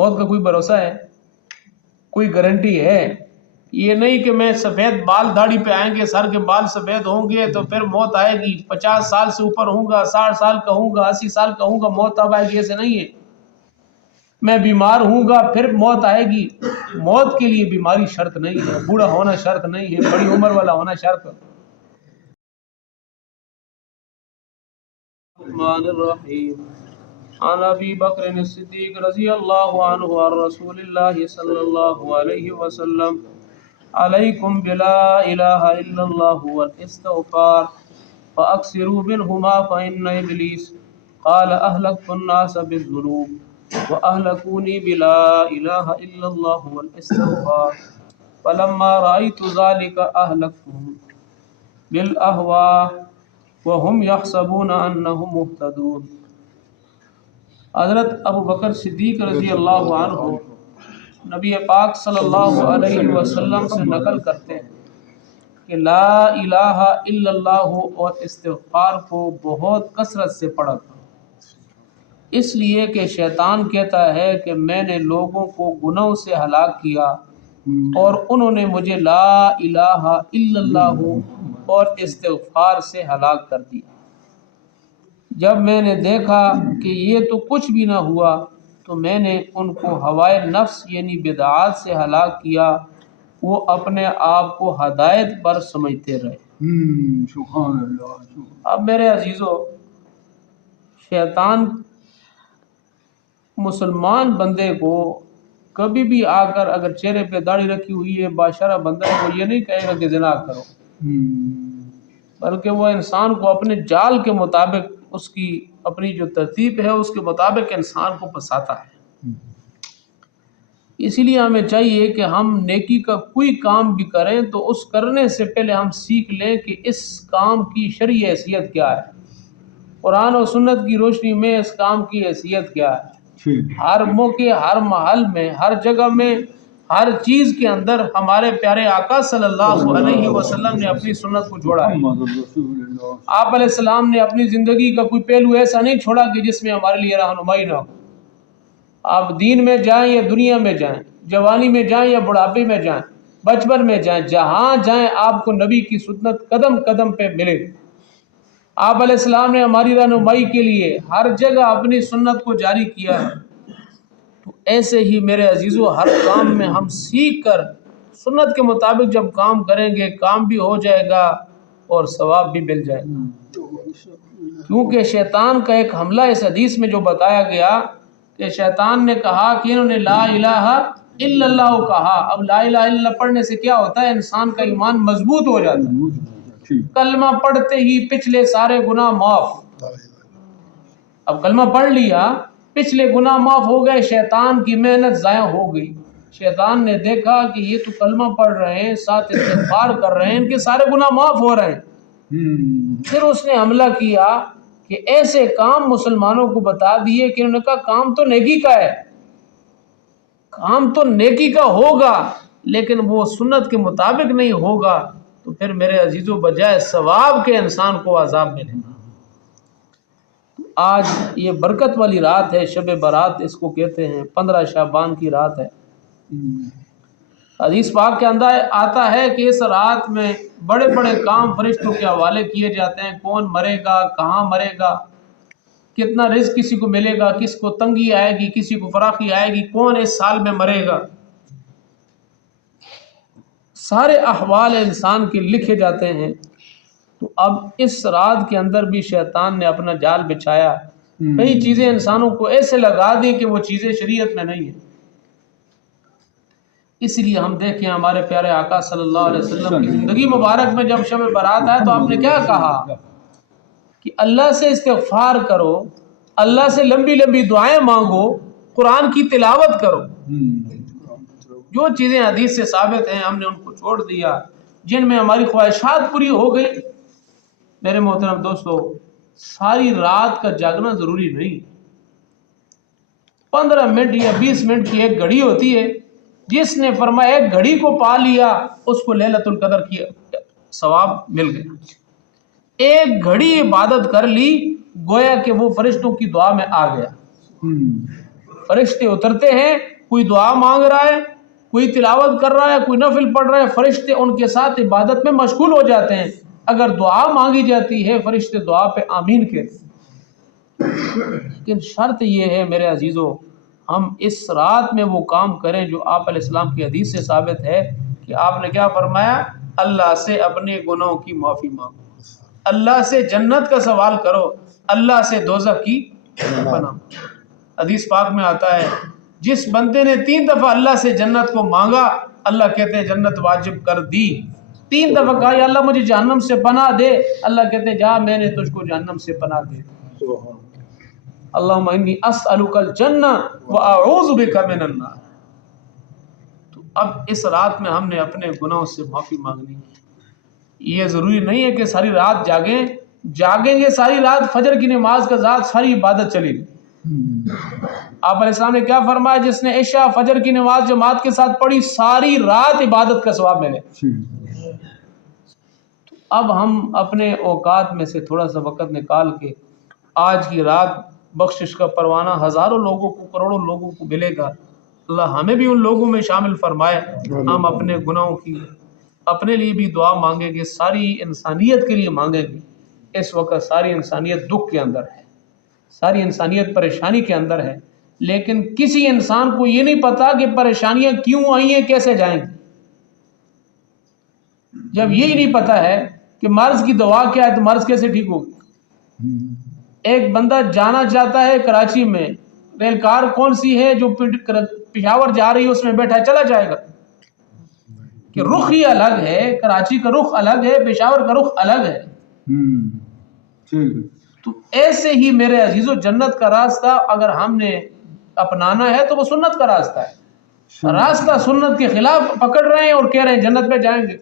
موت کا کوئی بھروسہ ہے؟ کوئی گارنٹی ہے؟ یہ نہیں کہ میں سفید بال داڑھی پہ آئیں گے، سر کے بال سفید ہوں گے تو پھر موت آئے گی، 50 سال سے اوپر ہوں گا، 60 سال کا ہوں گا، 80 سال کا ہوں گا، موت اب آئے گی، ایسے نہیں ہے۔ میں بیمار ہوں گا پھر موت آئے گی۔ موت کے لیے بیماری شرط نہیں ہے، بوڑھا ہونا شرط نہیں ہے، بڑی عمر والا ہونا شرط ہے۔ الرحمن الرحیم عن ابی بکر الصدیق رضی اللہ عنہ عن رسول اللہ صلی اللہ علیہ وسلم علیکم بلا الہ الا اللہ والاستغفار فاکثروا منہما فإن ابلیس قال اہلکت الناس بالذنوب واہلکونی بلا الہ الا اللہ والاستغفار فلما رأیت ذلک اہلکتهم بالاہواء وهم یحسبون انہم مہتدون۔ حضرت ابو بکر صدیق رضی اللہ عنہ نبی پاک صلی اللہ علیہ وسلم سے نقل کرتے ہیں کہ لا الہ الا اللہ اور استغفار کو بہت کثرت سے پڑھا کرو، اس لیے کہ شیطان کہتا ہے کہ میں نے لوگوں کو گناہوں سے ہلاک کیا اور انہوں نے مجھے لا الہ الا اللہ اور استغفار سے ہلاک کر دیا۔ جب میں نے دیکھا کہ یہ تو کچھ بھی نہ ہوا تو میں نے ان کو ہوائے نفس یعنی بدعات سے ہلاک کیا، وہ اپنے آپ کو ہدایت پر سمجھتے رہے۔ سبحان اللہ۔ اب میرے عزیزو، شیطان مسلمان بندے کو کبھی بھی آ کر اگر چہرے پہ داڑھی رکھی ہوئی ہے، باشرہ بندہ ہے، وہ یہ نہیں کہے گا کہ زنا کرو، بلکہ وہ انسان کو اپنے جال کے مطابق، اس کی اپنی جو ترتیب ہے اس کے مطابق انسان کو پھنساتا ہے۔ اسی لیے ہمیں چاہیے کہ ہم نیکی کا کوئی کام بھی کریں تو اس کرنے سے پہلے ہم سیکھ لیں کہ اس کام کی شرعی حیثیت کیا ہے، قرآن و سنت کی روشنی میں اس کام کی حیثیت کیا ہے۔ ہر موقع، ہر محل میں، ہر جگہ میں، ہر چیز کے اندر ہمارے پیارے آقا صلی اللہ علیہ وسلم نے اپنی سنت کو جوڑا ہے۔ آپ علیہ السلام نے اپنی زندگی کا کوئی پہلو ایسا نہیں چھوڑا کہ جس میں ہمارے لیے رہنمائی نہ ہو۔ آپ دین میں جائیں یا دنیا میں جائیں، جوانی میں جائیں یا بڑھاپے میں جائیں، بچپن میں جائیں، جہاں جائیں آپ کو نبی کی سنت قدم قدم پہ ملے۔ آپ علیہ السلام نے ہماری رہنمائی کے لیے ہر جگہ اپنی سنت کو جاری کیا ہے۔ تو ایسے ہی میرے عزیزو، ہر کام میں ہم سیکھ کر سنت کے مطابق جب کام کریں گے، کام بھی ہو جائے گا اور ثواب بھی مل جائے گا۔ کیونکہ شیطان کا ایک حملہ اس حدیث میں جو بتایا گیا کہ شیطان نے کہا کہ انہوں نے لا الہ الا اللہ کہا۔ اب لا الہ الا اللہ پڑھنے سے کیا ہوتا ہے؟ انسان کا ایمان مضبوط ہو جاتا ہے۔ کلمہ پڑھتے ہی پچھلے سارے گناہ معاف۔ اب کلمہ پڑھ لیا، پچھلے گناہ معاف ہو گئے، شیطان کی محنت ضائع ہو گئی۔ شیطان نے دیکھا کہ یہ تو کلمہ پڑھ رہے ہیں، ساتھ استغفار کر رہے ہیں، ان کے سارے گناہ معاف ہو رہے ہیں۔ پھر اس نے حملہ کیا کہ ایسے کام مسلمانوں کو بتا دیے کہ انہوں نے کہا کام تو نیکی کا ہے، کام تو نیکی کا ہوگا، لیکن وہ سنت کے مطابق نہیں ہوگا، تو پھر میرے عزیزو بجائے ثواب کے انسان کو عذاب ملے گا۔ آج یہ برکت والی رات ہے، شب برات اس کو کہتے ہیں، 15 شعبان کی رات ہے۔ حدیث پاک کے اندر آتا ہے کہ اس رات میں بڑے بڑے کام فرشتوں کے حوالے کیے جاتے ہیں۔ کون مرے گا، کہاں مرے گا، کتنا رزق کسی کو ملے گا، کس کو تنگی آئے گی، کسی کو فراخی آئے گی، کون اس سال میں مرے گا، سارے احوال انسان کے لکھے جاتے ہیں۔ تو اب اس رات کے اندر بھی شیطان نے اپنا جال بچھایا، کئی چیزیں انسانوں کو ایسے لگا دی کہ وہ چیزیں شریعت میں نہیں ہیں۔ اس لیے ہم دیکھیں ہمارے پیارے آقا صلی اللہ علیہ وسلم کی زندگی مبارک میں جب شب برات آئے تو آپ نے کیا کہا کہ اللہ سے استغفار کرو، اللہ سے لمبی لمبی دعائیں مانگو، قرآن کی تلاوت کرو۔ جو چیزیں حدیث سے ثابت ہیں ہم نے ان کو چھوڑ دیا، جن میں ہماری خواہشات پوری ہو گئی۔ میرے محترم دوستو، ساری رات کا جاگنا ضروری نہیں، 15 منٹ یا 20 منٹ کی ایک گھڑی ہوتی ہے، جس نے فرمایا ایک گھڑی کو پا لیا اس کو لیلۃ القدر کی ثواب مل گیا۔ ایک گھڑی عبادت کر لی گویا کہ وہ فرشتوں کی دعا میں آ گیا۔ فرشتے اترتے ہیں، کوئی دعا مانگ رہا ہے، کوئی تلاوت کر رہا ہے، کوئی نفل پڑھ رہا ہے، فرشتے ان کے ساتھ عبادت میں مشغول ہو جاتے ہیں. اگر دعا مانگی جاتی ہے فرشتے دعا پہ آمین کہتے ہیں. لیکن شرط یہ ہے میرے عزیزو، ہم اس رات میں وہ کام کریں جو آپ علیہ السلام کی حدیث سے ثابت ہے کہ آپ نے کیا فرمایا؟ اللہ سے اپنے گناہوں کی معافی مانگو، اللہ سے جنت کا سوال کرو، اللہ سے دوزخ کی پناہ. حدیث پاک میں آتا ہے جس بندے نے 3 دفعہ اللہ سے جنت کو مانگا، اللہ کہتے ہیں جنت واجب کر دی. 3 دفعہ کہا یا اللہ مجھے جہنم سے پناہ دے، اللہ کہتے ہیں جا میں نے تجھ کو جہنم سے پناہ دے. اللہم انی اسألک الجنہ واعوذ بک من النار. تو اب اس رات میں ہم نے اپنے گناہوں سے معافی مانگنی ہے. یہ ضروری نہیں ہے کہ ساری رات جاگیں گے ساری رات، فجر کی نماز کا ذات ساری عبادت چلی گئی. آپ علیہ السلام نے کیا فرمایا؟ جس نے عشاء فجر کی نماز جماعت کے ساتھ پڑھی ساری رات عبادت کا ثواب ملے. اب ہم اپنے اوقات میں سے تھوڑا سا وقت نکال کے آج کی رات بخشش کا پروانہ ہزاروں لوگوں کو، کروڑوں لوگوں کو ملے گا. اللہ ہمیں بھی ان لوگوں میں شامل فرمائے. ہم اپنے گناہوں کی اپنے لیے بھی دعا مانگیں گے، ساری انسانیت کے لیے مانگیں گے. اس وقت ساری انسانیت دکھ کے اندر ہے، ساری انسانیت پریشانی کے اندر ہے، لیکن کسی انسان کو یہ نہیں پتا کہ پریشانیاں کیوں آئی ہیں، کیسے جائیں گی. جب یہی نہیں پتا ہے کہ مرض کی دوا کیا ہے تو مرض کیسے ٹھیک ہوگی. ایک بندہ جانا چاہتا ہے کراچی میں، ریل کار کون سی ہے جو پشاور جا رہی ہے اس میں بیٹھا چلا جائے گا؟ کہ رخ ہی الگ ہے، کراچی کا رخ الگ ہے، پشاور کا رخ الگ ہے. تو ایسے ہی میرے عزیزو جنت کا راستہ اگر ہم نے اپنانا ہے تو وہ سنت کا راستہ ہے. راستہ سنت کے خلاف پکڑ رہے ہیں اور کہہ رہے ہیں جنت پہ جائیں گے.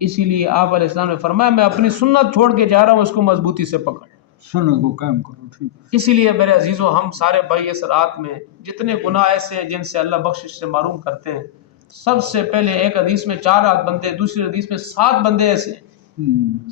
اسی لیے آپ علیہ السلام نے فرمایا میں اپنی سنت چھوڑ کے جا رہا ہوں، اس کو مضبوطی سے پکڑ، سنت کو قائم کرو. اسی لیے میرے عزیزو ہم سارے بھائی اس رات میں جتنے گناہ ایسے ہیں جن سے اللہ بخشش سے محروم کرتے ہیں، سب سے پہلے ایک حدیث میں 4 بندے، دوسری حدیث میں 7 بندے ایسے ہیں.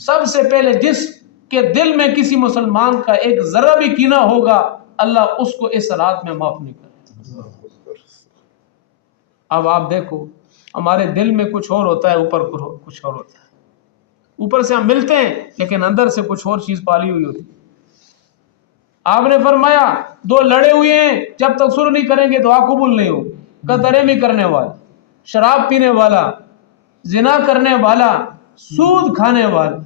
سب سے پہلے جس کے دل میں کسی مسلمان کا ایک ذرہ بھی کینہ ہوگا اللہ اس کو اس رات میں معاف نہیں کرے. اب آپ دیکھو ہمارے دل میں کچھ اور ہوتا ہے، اوپر کچھ اور ہوتا ہے. اوپر سے ہم ملتے ہیں لیکن اندر سے کچھ اور چیز پالی ہوئی ہوتی. آپ نے فرمایا 2 لڑے ہوئے ہیں جب تک سلح نہیں کریں گے دعا قبول نہیں ہو. قطرے کرنے والا، شراب پینے والا، زنا کرنے والا، سود کھانے والا،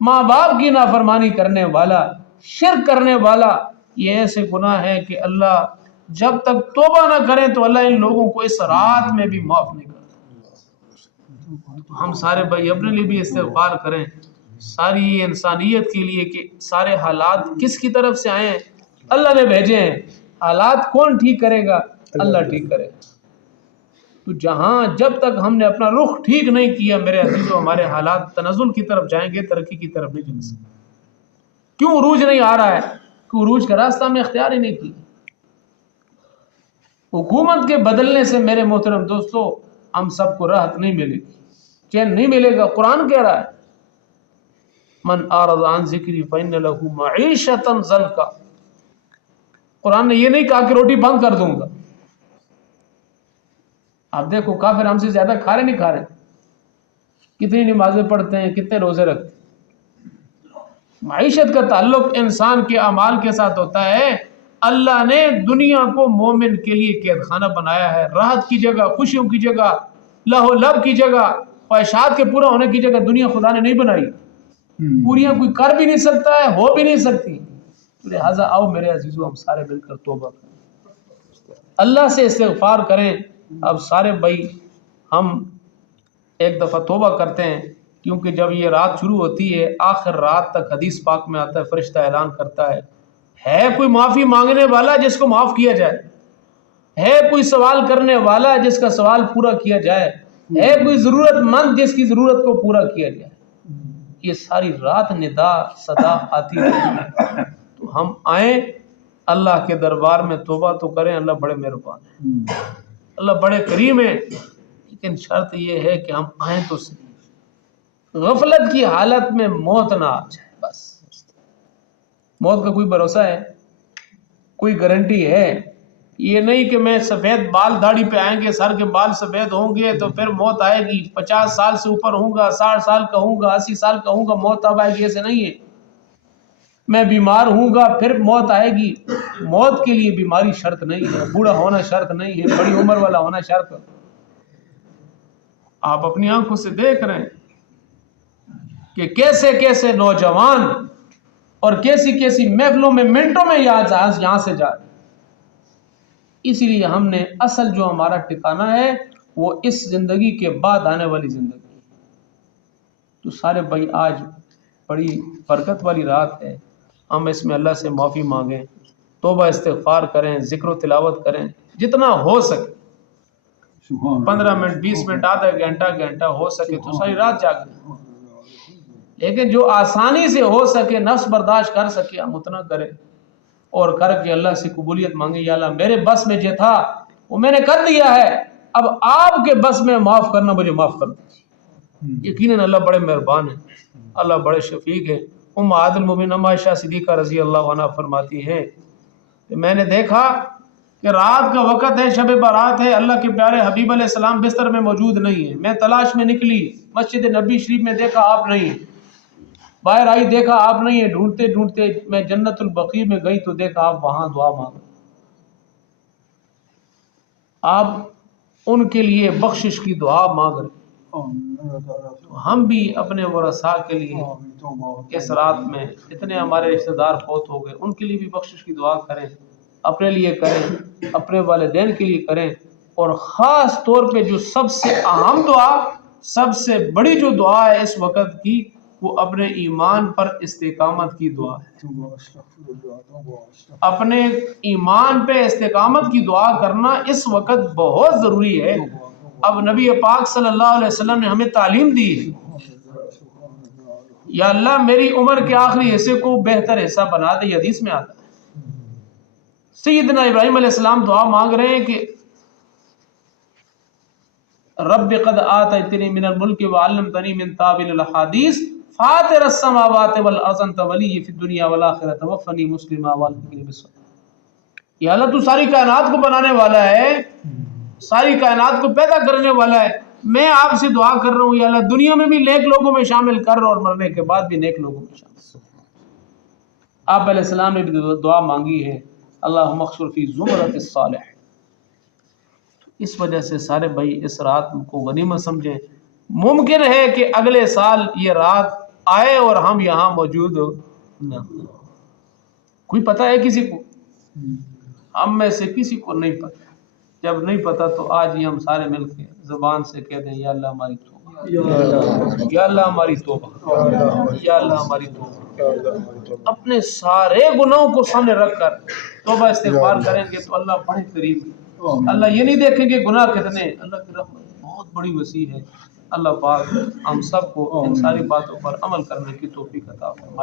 ماں باپ کی نافرمانی کرنے والا، شرک کرنے والا، یہ ایسے گناہ ہیں کہ اللہ جب تک توبہ نہ کریں تو اللہ ان لوگوں کو اس رات میں بھی معاف نہیں کرتا. ہم سارے بھائی اپنے لیے بھی استغفار کریں، ساری انسانیت کے لیے کہ سارے حالات کس کی طرف سے آئے ہیں؟ اللہ نے بھیجے ہیں. حالات کون ٹھیک کرے گا؟ اللہ ٹھیک کرے. تو جہاں جب تک ہم نے اپنا رخ ٹھیک نہیں کیا میرے عزیزو ہمارے حالات تنزل کی طرف جائیں گے، ترقی کی طرف نہیں جا سکتے. کیوں عروج نہیں آ رہا ہے؟ کہ عروج کا راستہ ہم نے اختیار ہی نہیں کیا. حکومت کے بدلنے سے میرے محترم دوستو ہم سب کو راحت نہیں ملے گی، چین نہیں ملے گا. قرآن کہہ رہا ہے من اعرض عن ذکری فإن له معیشۃ ضنکا. قرآن نے یہ نہیں کہا کہ روٹی بند کر دوں گا. آپ دیکھو کافر ہم سے زیادہ کھا رہے نہیں کھا رہے، کتنی نمازیں پڑھتے ہیں، کتنے روزے رکھتے ہیں. معیشت کا تعلق انسان کے اعمال کے ساتھ ہوتا ہے. اللہ نے دنیا کو مومن کے لیے قید خانہ بنایا ہے، راحت کی جگہ، خوشیوں کی جگہ، لہو لب کی جگہ، خواہشات کے پورا ہونے کی جگہ دنیا خدا نے نہیں بنائی. پوریاں کوئی کر بھی نہیں سکتا ہے، ہو بھی نہیں سکتی. لہٰذا آؤ میرے عزیزو ہم سارے مل کر توبہ کریں، اللہ سے استغفار کریں. اب سارے بھائی ہم ایک دفعہ توبہ کرتے ہیں، کیونکہ جب یہ رات شروع ہوتی ہے آخر رات تک حدیث پاک میں آتا ہے فرشتہ اعلان کرتا ہے کوئی معافی مانگنے والا جس کو معاف کیا جائے، ہے کوئی سوال کرنے والا جس کا سوال پورا کیا جائے، ہے کوئی ضرورت مند جس کی ضرورت کو پورا کیا جائے. یہ ساری رات ندا صدا آتی رہتی ہے. تو ہم آئیں اللہ کے دربار میں توبہ تو کریں. اللہ بڑے مہربان ہیں، اللہ بڑے کریم ہیں، لیکن شرط یہ ہے کہ ہم آئیں تو صحیح. غفلت کی حالت میں موت نہ آ جائے. بس موت کا کوئی بھروسہ ہے؟ کوئی گارنٹی ہے؟ یہ نہیں کہ میں سفید بال داڑھی پہ آئیں گے، سر کے بال سفید ہوں گے تو پھر موت آئے گی، 50 سال سے اوپر ہوں گا، 60 سال کا ہوں گا، 80 سال کا ہوں گا، موت تب آئے گی، ایسے نہیں ہے۔ میں بیمار ہوں گا پھر موت آئے گی۔ موت کے لیے بیماری شرط نہیں ہے، بوڑھا ہونا شرط نہیں ہے، بڑی عمر والا ہونا شرط ہے۔ آپ اپنی آنکھوں سے دیکھ رہے ہیں کہ کیسے کیسے نوجوان اور کیسی کیسی محفلوں میں منٹوں میں یہاں سے جا رہے ہیں۔ اسی لیے ہم نے اصل جو ہمارا ٹھکانہ ہے وہ اس زندگی کے بعد آنے والی زندگی ہے۔ تو سارے بھائی آج بڑی برکت والی رات ہے، ہم اس میں اللہ سے معافی مانگیں، توبہ استغفار کریں، ذکر و تلاوت کریں، جتنا ہو سکے 15 منٹ 20 منٹ آدھا گھنٹہ ہو سکے تو ساری رات جاگیں، لیکن جو آسانی سے ہو سکے، نفس برداشت کر سکے، ہم اتنا کریں اور کر کے اللہ سے قبولیت مانگے۔ یا اللہ میرے بس میں جو تھا وہ میں نے کر دیا ہے، اب آپ کے بس میں معاف کرنا، مجھے معاف کر دیجیے۔ یقیناً اللہ بڑے مہربان ہیں، اللہ بڑے شفیق ہیں۔ امہات المومنین ام عائشہ صدیقہ رضی اللہ عنہ فرماتی ہیں کہ میں نے دیکھا کہ رات کا وقت ہے، شب برات ہے، اللہ کے پیارے حبیب علیہ السلام بستر میں موجود نہیں ہیں۔ میں تلاش میں نکلی، مسجد نبی شریف میں دیکھا آپ نہیں ہیں، باہر آئی دیکھا آپ نہیں ہیں، ڈھونڈتے ڈھونڈتے میں جنت البقیع میں گئی تو دیکھا آپ وہاں دعا مانگ، آپ ان کے لیے بخشش کی دعا مانگ رہے۔ ہم بھی اپنے ورثاء کے لیے اس رات میں اتنے ہمارے رشتہ دار فوت ہو گئے، ان کے لیے بھی بخشش کی دعا کریں، اپنے لیے کریں، اپنے والدین کے لیے کریں، اور خاص طور پہ جو سب سے اہم دعا، سب سے بڑی جو دعا ہے اس وقت کی، وہ اپنے ایمان پر استقامت کی دعا ہے۔ اپنے ایمان پہ استقامت کی دعا کرنا اس وقت بہت ضروری ہے۔ اب نبی پاک صلی اللہ علیہ وسلم نے ہمیں تعلیم دی ہے، یا اللہ میری عمر کے آخری حصے کو بہتر حصہ بنا دے، یہ حدیث میں آتا ہے۔ سیدنا ابراہیم علیہ السلام دعا مانگ رہے ہیں کہ رب قد آتیتنی من الملک وعلمتنی من تاویل الاحادیث فاطر السماوات والارض انت ولی فی الدنیا والآخرہ توفنی مسلما والحقنی بالصالحین۔ یا اللہ تو ساری کائنات کو بنانے والا ہے، ساری کائنات کو پیدا کرنے والا ہے، میں آپ سے دعا کر رہا ہوں یا اللہ دنیا میں بھی نیک لوگوں میں شامل کر، اور مرنے کے بعد بھی نیک لوگوں میں شامل۔ آپ علیہ السلام نے بھی دعا مانگی ہے، اللہم اغفر فی زمرۃ الصالحین۔ اس وجہ سے سارے بھائی اس رات کو غنیمت سمجھیں۔ ممکن ہے کہ اگلے سال یہ رات آئے اور ہم یہاں موجود نہ ہوں، کوئی پتہ ہے کسی کو؟ ہم میں سے کسی کو نہیں پتہ۔ جب نہیں پتہ تو آج ہی ہم سارے مل کے زبان سے کہہ دیں یا اللہ ہماری توبہ، یا اللہ ہماری توبہ، یا اللہ ہماری توبہ۔ اپنے سارے گناہوں کو سامنے رکھ کر توبہ استغفار کریں گے تو اللہ بڑے قریب ہے۔ اللہ یہ نہیں دیکھیں گے گناہ کتنے، اللہ کی رحمت بہت بڑی وسیع ہے۔ اللہ پاک ہم سب کو ان ساری باتوں پر عمل کرنے کی توفیق عطا فرمائے۔